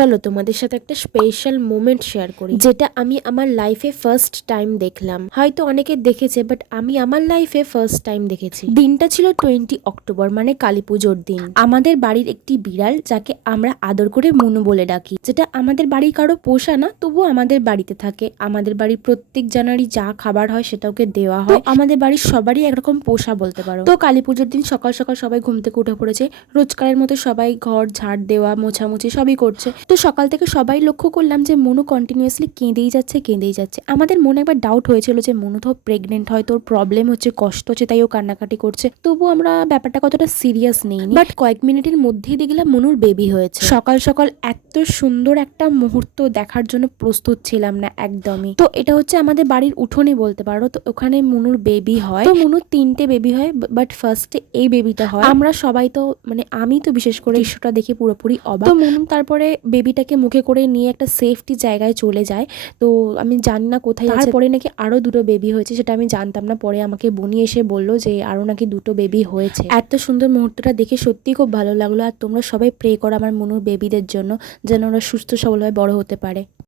চলো তোমাদের সাথে একটা স্পেশাল মোমেন্ট শেয়ার করি, যেটা আমি আমার লাইফে ফার্স্ট টাইম দেখলাম। হয়তো অনেকে দেখেছে, বাট আমি আমার লাইফে ফার্স্ট টাইম দেখেছি। দিনটা ছিল 20 অক্টোবর, মানে কালী পুজোর দিন। আমাদের বাড়ির একটি বিড়াল, যাকে আমরা আদর করে মুনু বলে ডাকি, যেটা আমাদের বাড়ির কারো পোষা না, তবুও আমাদের বাড়িতে থাকে। আমাদের বাড়ির প্রত্যেক জানুয়ারি যা খাবার হয় সেটা ওকে দেওয়া হয়। আমাদের বাড়ির সবারই একরকম পোষা বলতে পারো। তো কালী পুজোর দিন সকাল সকাল সবাই ঘুম থেকে উঠে পড়েছে। রোজকারের মতো সবাই ঘর ঝাড় দেওয়া, মোছামুছি সবই করছে। তো সকাল থেকে সবাই লক্ষ্য করলাম যে মনু কন্টিনিউয়াসলি কেঁদেই যাচ্ছে। আমাদের মনে একবার ডাউট হয়েছিল যে মনু তো প্রেগনেন্ট, হয়তো ওর প্রবলেম হচ্ছে, কষ্ট হচ্ছে, তাই ও কান্নাকাটি করছে। তবু আমরা ব্যাপারটা কতটা সিরিয়াস নেইনি। বাট কয়েক মিনিটের মধ্যেই দেখলাম মনুর বেবি হয়েছে। সকাল সকাল এত সুন্দর একটা মুহূর্ত দেখার জন্য প্রস্তুত ছিলাম না একদমই। তো এটা হচ্ছে আমাদের বাড়ির উঠোনে বলতে পারো। তো ওখানে মনুর বেবি হয়। তো মনুর 3টে বেবি হয়, বাট ফার্স্টে এই বেবিটা হয়। আমরা সবাই তো মানে আমি তো বিশেষ করে দৃশ্যটা দেখে পুরোপুরি অবাক। তো মনু তারপরে বেবিটাকে মুখে করে নিয়ে একটা সেফটি জায়গায় চলে যায়। তো আমি জানি না কোথায় আছে। তারপরে নাকি আরো 2টো বেবি হয়েছে, সেটা আমি জানতাম না। পরে আমাকে বনি এসে বললো যে আরো নাকি 2টো বেবি হয়েছে। এত সুন্দর মুহূর্তটা দেখে সত্যি খুব ভালো লাগলো। আর তোমরা সবাই প্রে করো আমার মনুর বেবিদের জন্য, যেন ওরা সুস্থ সবলভাবে বড় হতে পারে।